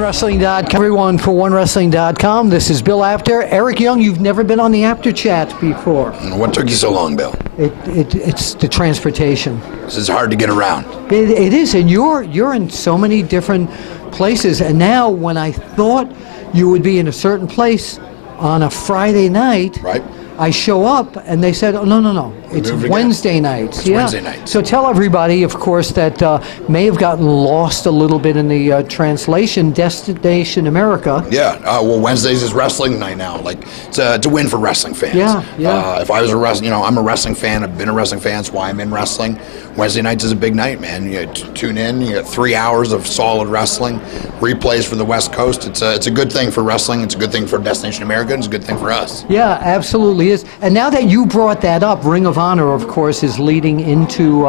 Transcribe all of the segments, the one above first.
OneWrestling.com. Everyone for OneWrestling.com. This is Bill Apter. Eric Young, you've never been on the Apter Chat before. What took you so long, Bill? It's the transportation. This is hard to get around. It is, and you're in so many different places. And now, when I thought you would be in a certain place on a Friday night, right? I show up and they said, oh, no, it's Wednesday nights. It's Wednesday nights. So tell everybody, of course, that may have gotten lost a little bit in the translation, Destination America. Yeah, well, Wednesdays is wrestling night now. Like, it's a win for wrestling fans. Yeah. If I was a wrestling, I'm a wrestling fan. I've been a wrestling fan. That's why I'm in wrestling. Wednesday nights is a big night, man. You tune in. You get 3 hours of solid wrestling, replays for the West Coast. It's a good thing for wrestling. It's a good thing for Destination America. It's a good thing for us. Yeah, absolutely is. And now that you brought that up, Ring of Honor, of course, is leading into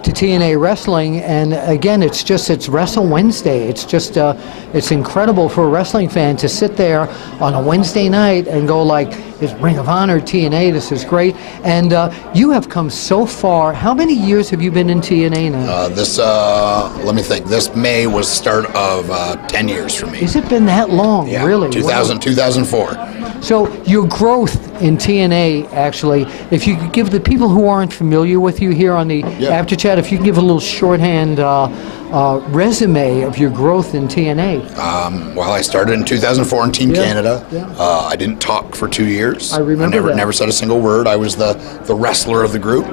to TNA Wrestling, and again, it's Wrestle Wednesday. It's just it's incredible for a wrestling fan to sit there on a Wednesday night and go like, "It's Ring of Honor, TNA. This is great." And you have come so far. How many years have you been in TNA now? Let me think. This May was the start of 10 years for me. Has it been that long? Yeah, Really? 2004. So your growth in TNA, actually, if you could give the people who aren't familiar with you here on the After Chat, if you can give a little shorthand resume of your growth in TNA. Well, I started in 2004 in Team Canada. I didn't talk for 2 years. I remember that. Never said a single word. I was the wrestler of the group.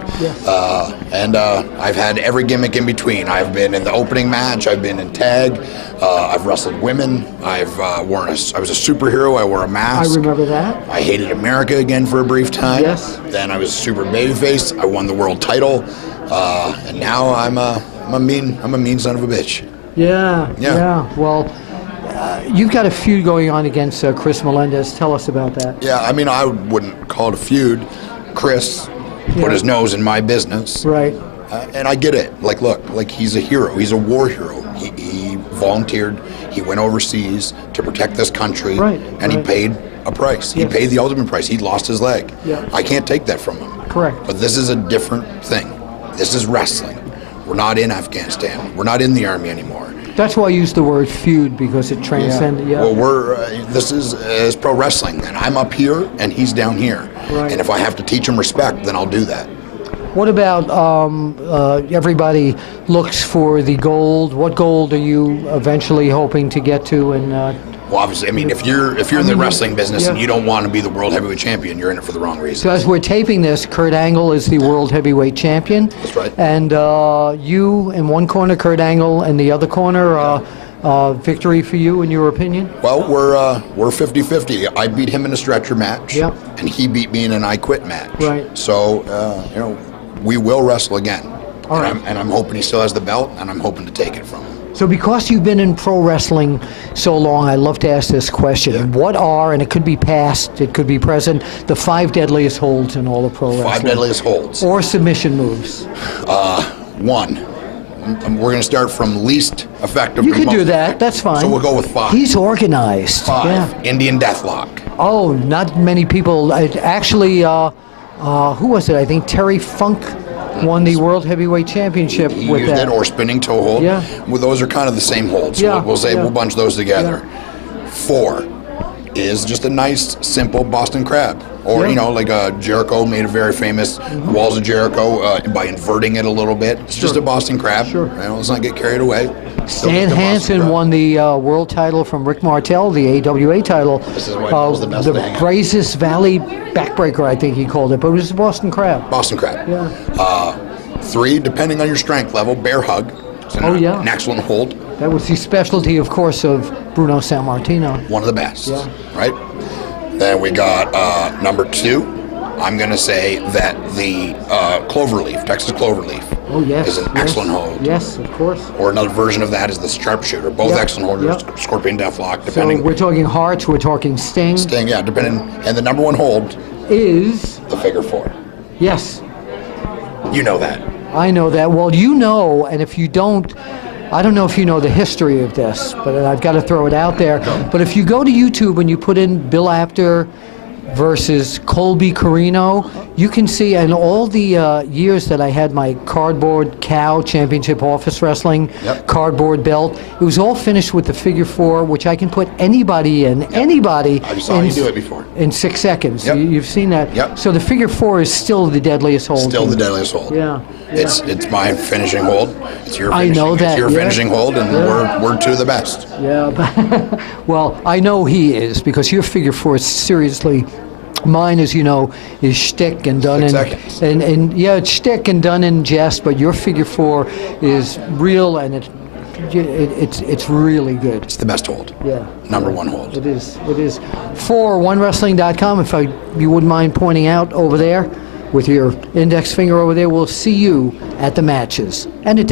And I've had every gimmick in between. I've been in the opening match. I've been in tag. I've wrestled women. I was a superhero. I wore a mask. I remember that. I hated America again for a brief time. Yes. Then I was super babyface. I won the world title. And now I'm a mean son of a bitch. Yeah. Well, you've got a feud going on against Chris Melendez. Tell us about that. Yeah, I mean, I wouldn't call it a feud. Chris put his nose in my business. Right. And I get it. Like, look, like he's a hero. He's a war hero. He volunteered. He went overseas to protect this country. Right. And he paid a price. He paid the ultimate price. He lost his leg. Yeah. I can't take that from him. Correct. But this is a different thing. This is wrestling. We're not in Afghanistan. We're not in the army anymore. That's why I use the word feud, because it transcends. Well, this is pro wrestling, and I'm up here and he's down here. Right. And if I have to teach him respect, then I'll do that. What about everybody looks for the gold? What gold are you eventually hoping to get to? And well, obviously, I mean, if you're in the wrestling business and you don't want to be the world heavyweight champion, you're in it for the wrong reason. So as we're taping this, Kurt Angle is the world heavyweight champion. That's right. And you in one corner, Kurt Angle in the other corner. Victory for you, in your opinion? Well, we're 50-50. I beat him in a stretcher match, and he beat me in an I Quit match. Right. So we will wrestle again. All right. And I'm hoping he still has the belt, and I'm hoping to take it from him. So because you've been in pro wrestling so long, I love to ask this question. Yeah. What are, and it could be past, it could be present, the 5 deadliest holds in all of pro wrestling? 5 deadliest holds. Or submission moves. 1. We're going to start from least effective. You can do that. That's fine. So we'll go with 5. He's organized. 5. Yeah. Indian Deathlock. Oh, not many people. Actually, who was it? I think Terry Funk won the World Heavyweight Championship He with used that. it, or spinning toe hold. Yeah. Well, those are kind of the same holds. So we'll bunch those together. 4 is just a nice, simple Boston Crab. Or, like Jericho made a very famous Walls of Jericho by inverting it a little bit. It's just a Boston Crab. Sure. Let's not get carried away. Stan Hansen won the world title from Rick Martel, the AWA title. This is why Bill's the best the Brazos Valley Backbreaker, I think he called it, but it was a Boston Crab. Boston Crab. Yeah. 3, depending on your strength level, bear hug. It's an excellent hold. That was the specialty, of course, of Bruno Sammartino. One of the best. Yeah. Right? Then we got number 2. I'm going to say that the cloverleaf, Texas cloverleaf, is an excellent hold. Yes, of course. Or another version of that is the sharpshooter. Both excellent holders. Scorpion Deathlock, depending. So we're talking Hearts, we're talking Sting. Sting, yeah, depending. And the number 1 hold is the figure 4. Yes. You know that. I know that. Well, and if you don't, I don't know if you know the history of this, but I've got to throw it out there. But if you go to YouTube and you put in Bill Apter versus Colby Carino. You can see in all the years that I had my cardboard cow championship office wrestling cardboard belt, it was all finished with the figure 4, which I can put anybody in, anybody. I saw you do it before. In 6 seconds. You've seen that. So the figure 4 is still the deadliest hold. Still the deadliest hold. Yeah. It's my finishing hold. It's your finishing, I know that. It's your finishing hold, and we're two of the best. Yeah. Well, I know he is, because your figure 4 is seriously. Mine, as you know, is shtick and done and yeah, it's shtick and done in jest. But your figure 4 is real, and it's really good. It's the best hold. Yeah. Number 1 hold. It is. It is. For onewrestling.com, if you wouldn't mind pointing out over there with your index finger over there, we'll see you at the matches. And it